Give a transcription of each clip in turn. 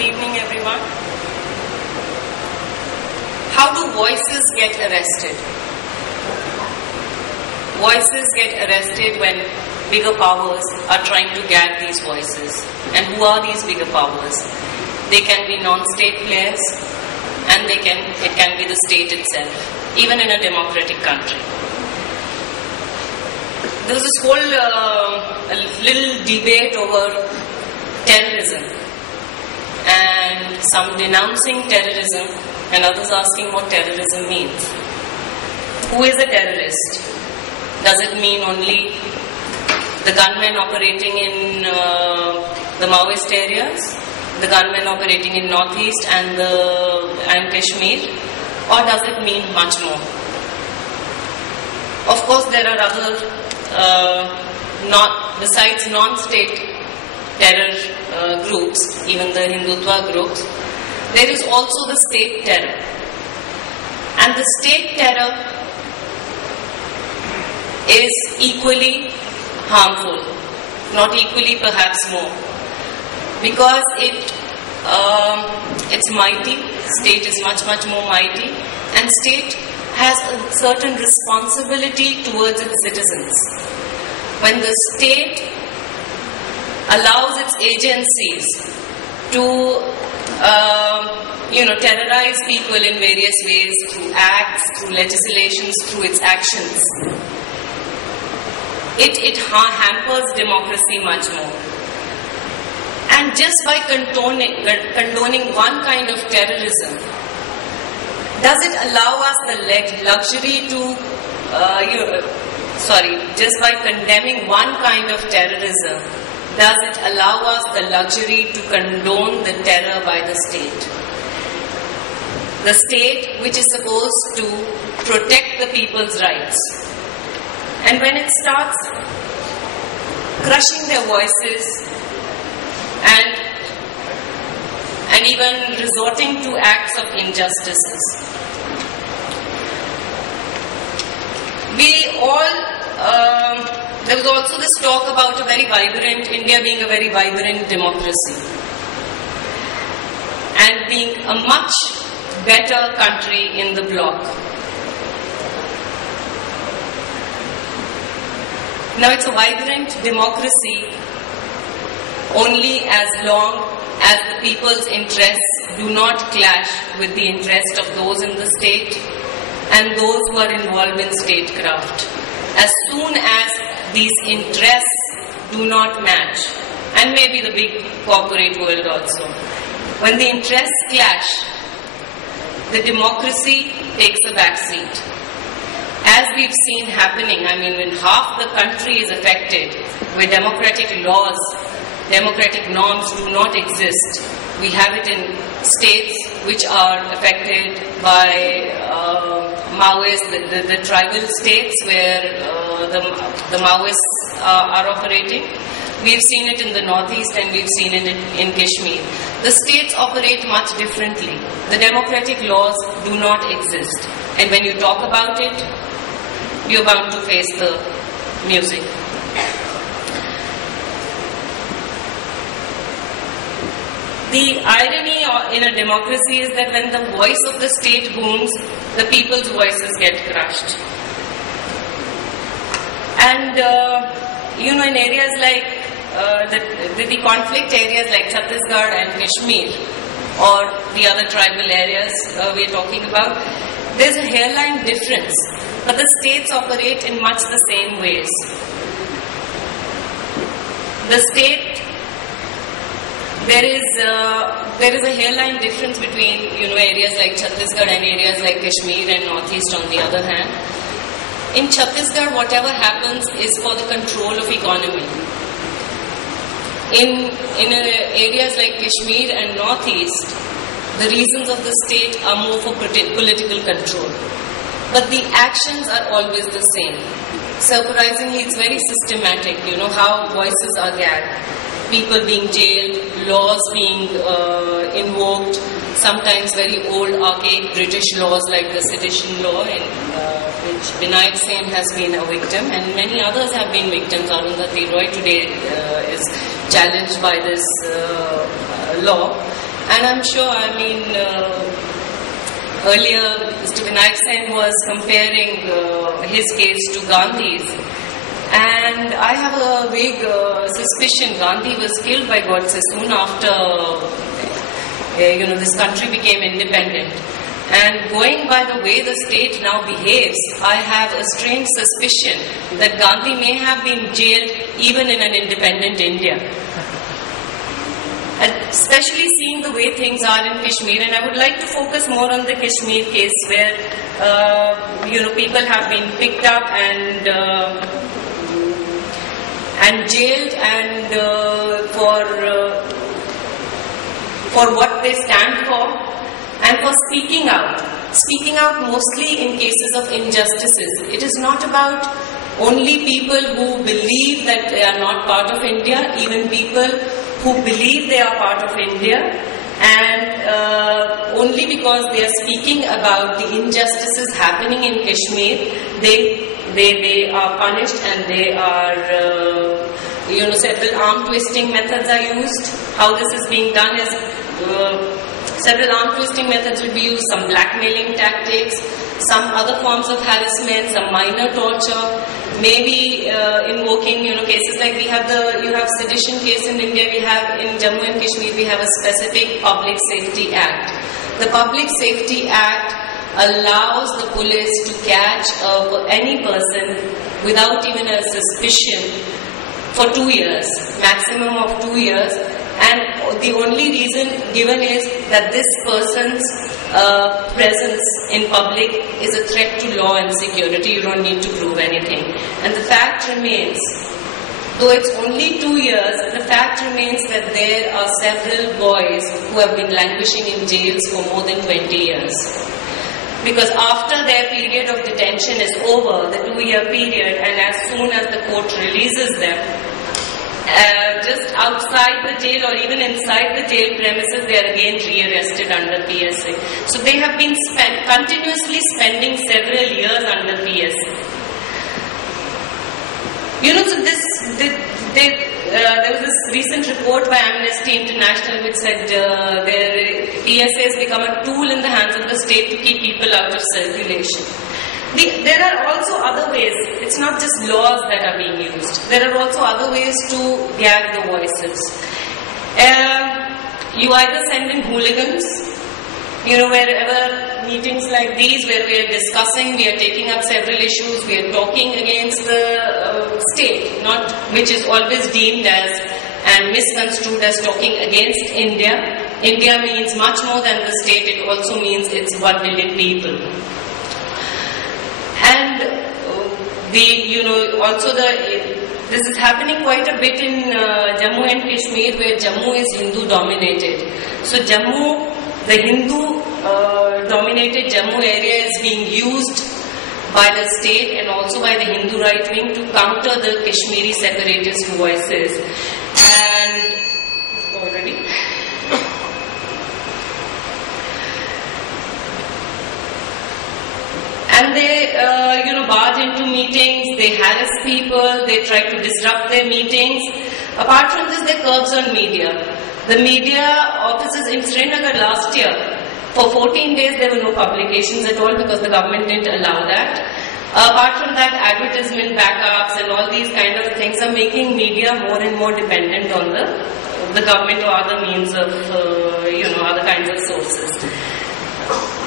Good evening, everyone. How do voices get arrested? Voices get arrested when bigger powers are trying to gag these voices. And who are these bigger powers? They can be non-state players, and it can be the state itself, even in a democratic country. There was this whole little debate over terrorism, and some denouncing terrorism and others asking what terrorism means. Who is a terrorist? Does it mean only the gunmen operating in the Maoist areas, the gunmen operating in Northeast and Kashmir, or does it mean much more? Of course, there are other, besides non-state terror groups, even the Hindutva groups, there is also the state terror. And the state terror is equally harmful, not equally, perhaps more, because it's mighty. State is much more mighty, and state has a certain responsibility towards its citizens. When the state allows its agencies to terrorize people in various ways, through acts, through legislations, through its actions, it hampers democracy much more. And just by condoning one kind of terrorism, does it allow us the luxury to, just by condemning one kind of terrorism, does it allow us the luxury to condone the terror by the state? The state, which is supposed to protect the people's rights. And when it starts crushing their voices and even resorting to acts of injustices, there was also this talk about India being a very vibrant democracy and being a much better country in the bloc. Now, it's a vibrant democracy only as long as the people's interests do not clash with the interest of those in the state and those who are involved in statecraft. As soon as these interests do not match, and maybe the big corporate world also, when the interests clash, the democracy takes a back seat. As we've seen happening, when half the country is affected, where democratic laws, democratic norms do not exist, we have it in states which are affected by Maoists, the tribal states where the Maoists are operating. We've seen it in the Northeast and we've seen it in Kashmir. The states operate much differently. The democratic laws do not exist. And when you talk about it, you're bound to face the music. The irony in a democracy is that when the voice of the state booms, the people's voices get crushed. And, in areas like the conflict areas like Chhattisgarh and Kashmir, or the other tribal areas we're talking about, there's a hairline difference, but the states operate in much the same ways. The state, there is a hairline difference between areas like Chhattisgarh and areas like Kashmir and Northeast on the other hand. In Chhattisgarh, whatever happens is for the control of economy. In areas like Kashmir and Northeast, the reasons of the state are more for political control. But the actions are always the same. Surprisingly, it's very systematic, how voices are gagged. People being jailed, laws being invoked, sometimes very old, archaic British laws like the sedition law, in which Vinayak Sen has been a victim, and many others have been victims. Arundhati Roy today is challenged by this law. And I'm sure, I mean, earlier Mr. Vinayak Sen was comparing his case to Gandhi's. And I have a vague suspicion Gandhi was killed by Godse soon after, this country became independent. And going by the way the state now behaves, I have a strange suspicion that Gandhi may have been jailed even in an independent India. And especially seeing the way things are in Kashmir, and I would like to focus more on the Kashmir case where, people have been picked up and jailed and for what they stand for. And for speaking out mostly in cases of injustices. It is not about only people who believe that they are not part of India, even people who believe they are part of India, and only because they are speaking about the injustices happening in Kashmir, they are punished, and they are, several arm twisting methods are used. How this is being done is several arm twisting methods will be used, some blackmailing tactics, some other forms of harassment, some minor torture, maybe invoking, cases like you have sedition case in India, we have in Jammu and Kashmir, we have a specific Public Safety Act. The Public Safety Act allows the police to catch any person without even a suspicion for 2 years, maximum of 2 years. And the only reason given is that this person's presence in public is a threat to law and security. You don't need to prove anything. And the fact remains, though it's only 2 years, the fact remains that there are several boys who have been languishing in jails for more than 20 years. Because after their period of detention is over, the 2-year period, and as soon as the court releases them, just outside the jail or even inside the jail premises, they are again rearrested under PSA. So they have been continuously spending several years under PSA. So there was this recent report by Amnesty International which said PSA has become a tool in the hands of the state to keep people out of circulation. There are also other ways. It's not just laws that are being used. There are also other ways to gag the voices. You either send in hooligans, wherever meetings like these where we are discussing, we are taking up several issues, we are talking against the state, not which is always deemed as and misconstrued as talking against India. India means much more than the state. It also means it's 1 billion people. And this is happening quite a bit in Jammu and Kashmir, where Jammu is Hindu dominated. So Jammu, the Hindu dominated Jammu area is being used by the state and also by the Hindu right wing to counter the Kashmiri separatist voices. And already. And they, barge into meetings, they harass people, they try to disrupt their meetings. Apart from this, there are curbs on media. The media offices in Srinagar last year, for 14 days there were no publications at all because the government didn't allow that. Apart from that, advertisement backups and all these kind of things are making media more and more dependent on the government or other means of, other kinds of sources.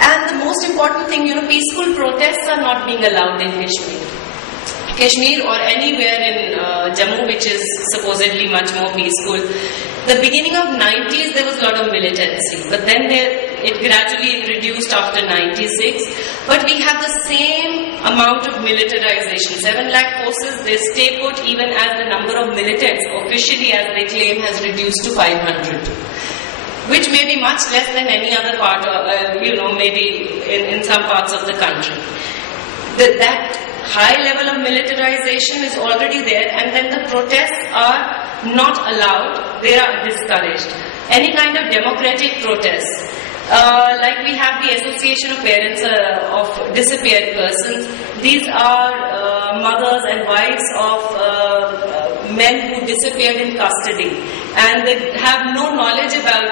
And the most important thing, peaceful protests are not being allowed in Kashmir or anywhere in Jammu, which is supposedly much more peaceful. The beginning of 90s, there was a lot of militancy, but then it gradually reduced after 96. But we have the same amount of militarization. 7 lakh forces, they stay put even as the number of militants, officially as they claim, has reduced to 500. Which may be much less than any other part, maybe in some parts of the country. That high level of militarization is already there, and then the protests are not allowed, they are discouraged. Any kind of democratic protests, like we have the Association of Parents of Disappeared Persons, these are mothers and wives of men who disappeared in custody, and they have no knowledge about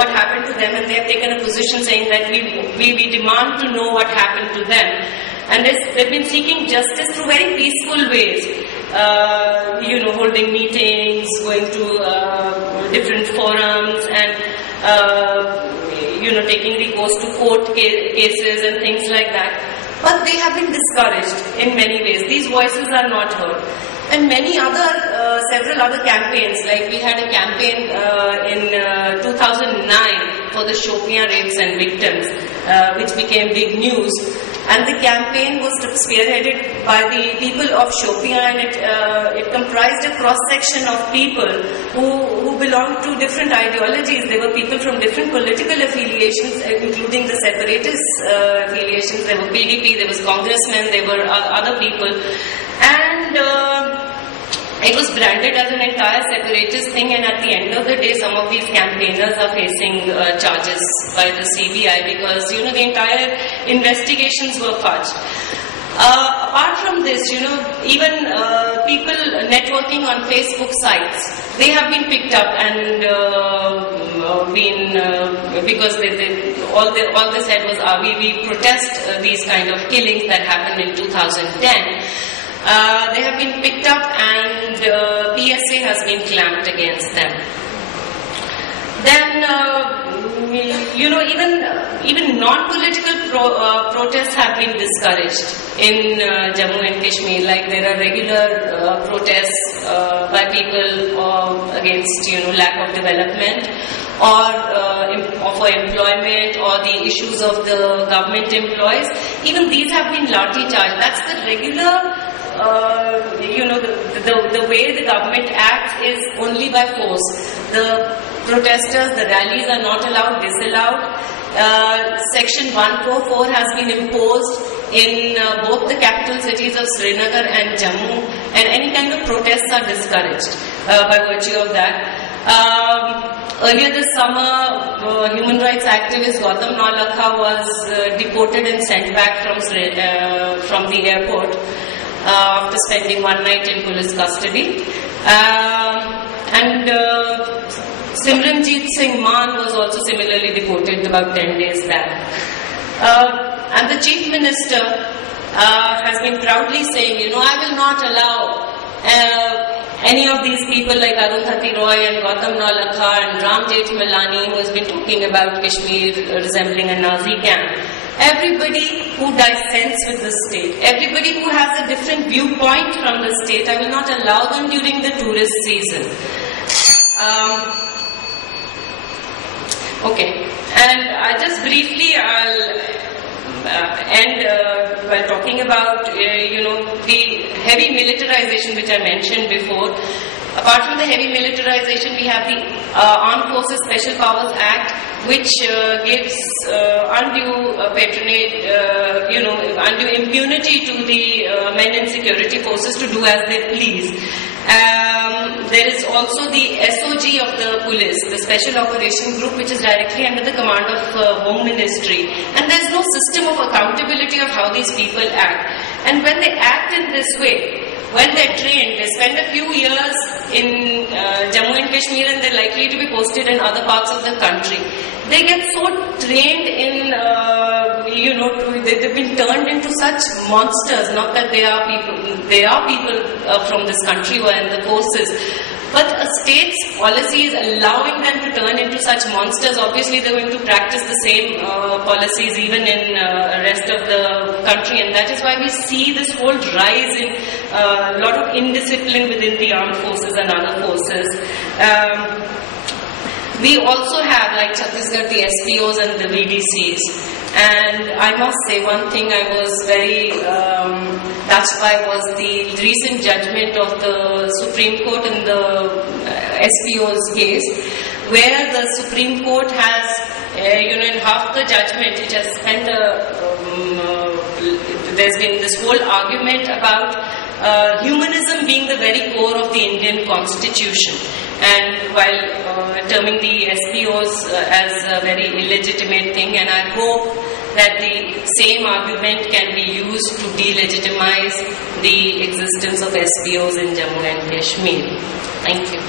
what happened to them, and they have taken a position saying that we demand to know what happened to them. And they've been seeking justice through very peaceful ways, holding meetings, going to different forums, and taking recourse to court cases and things like that. But they have been discouraged in many ways. These voices are not heard. And many other, several other campaigns, like we had a campaign in 2009 for the Shopian rapes and victims, which became big news. And the campaign was spearheaded by the people of Shopian, and it comprised a cross-section of people who belonged to different ideologies. There were people from different political affiliations, including the separatist affiliations. There were PDP, there was congressmen, there were other people. And it was branded as an entire separatist thing, and at the end of the day, some of these campaigners are facing charges by the CBI because, the entire investigations were fudged. Apart from this, even people networking on Facebook sites, they have been picked up and because all they said was, we protest these kind of killings that happened in 2010. They have been picked up and PSA has been clamped against them. Then, even non-political protests have been discouraged in Jammu and Kashmir. Like there are regular protests by people against, lack of development or for employment or the issues of the government employees. Even these have been lathi charged. That's the regular. The way the government acts is only by force. The protesters, the rallies are not allowed, disallowed. Section 144 has been imposed in both the capital cities of Srinagar and Jammu, and any kind of protests are discouraged by virtue of that. Earlier this summer, human rights activist Gautam Nalakha was deported and sent back from the airport after spending one night in police custody. And Simranjit Singh Maan was also similarly deported about 10 days back. And the Chief Minister has been proudly saying, I will not allow any of these people like Arundhati Roy and Gautam Nalakha and Ram Jethmalani, who has been talking about Kashmir resembling a Nazi camp. Everybody who dissents with the state, everybody who has a different viewpoint from the state, I will not allow them during the tourist season. Okay, and I just briefly I'll end by talking about the heavy militarization which I mentioned before. Apart from the heavy militarization, we have the Armed Forces Special Powers Act, which gives undue patronage, undue impunity to the men in security forces to do as they please. There is also the SOG of the police, the Special Operation Group, which is directly under the command of Home Ministry. And there is no system of accountability of how these people act. And when they act in this way, when they're trained, they spend a few years in Jammu and Kashmir and they're likely to be posted in other parts of the country. They get so trained in, they've been turned into such monsters. Not that they are people from this country who are in the forces. But a state's policy is allowing them to turn into such monsters. Obviously, they're going to practice the same policies even in the rest of the country, and that is why we see this whole rise in a lot of indiscipline within the armed forces and other forces. We also have, like Chhattisgarh, the SPOs and the VDCs. And I must say one thing I was very touched by was the recent judgment of the Supreme Court in the SPO's case, where the Supreme Court has, in half the judgment, it has spent there's been this whole argument about humanism being the very core of the Indian Constitution. And while terming the SPOs as a very illegitimate thing, and I hope that the same argument can be used to delegitimize the existence of SPOs in Jammu and Kashmir. Thank you.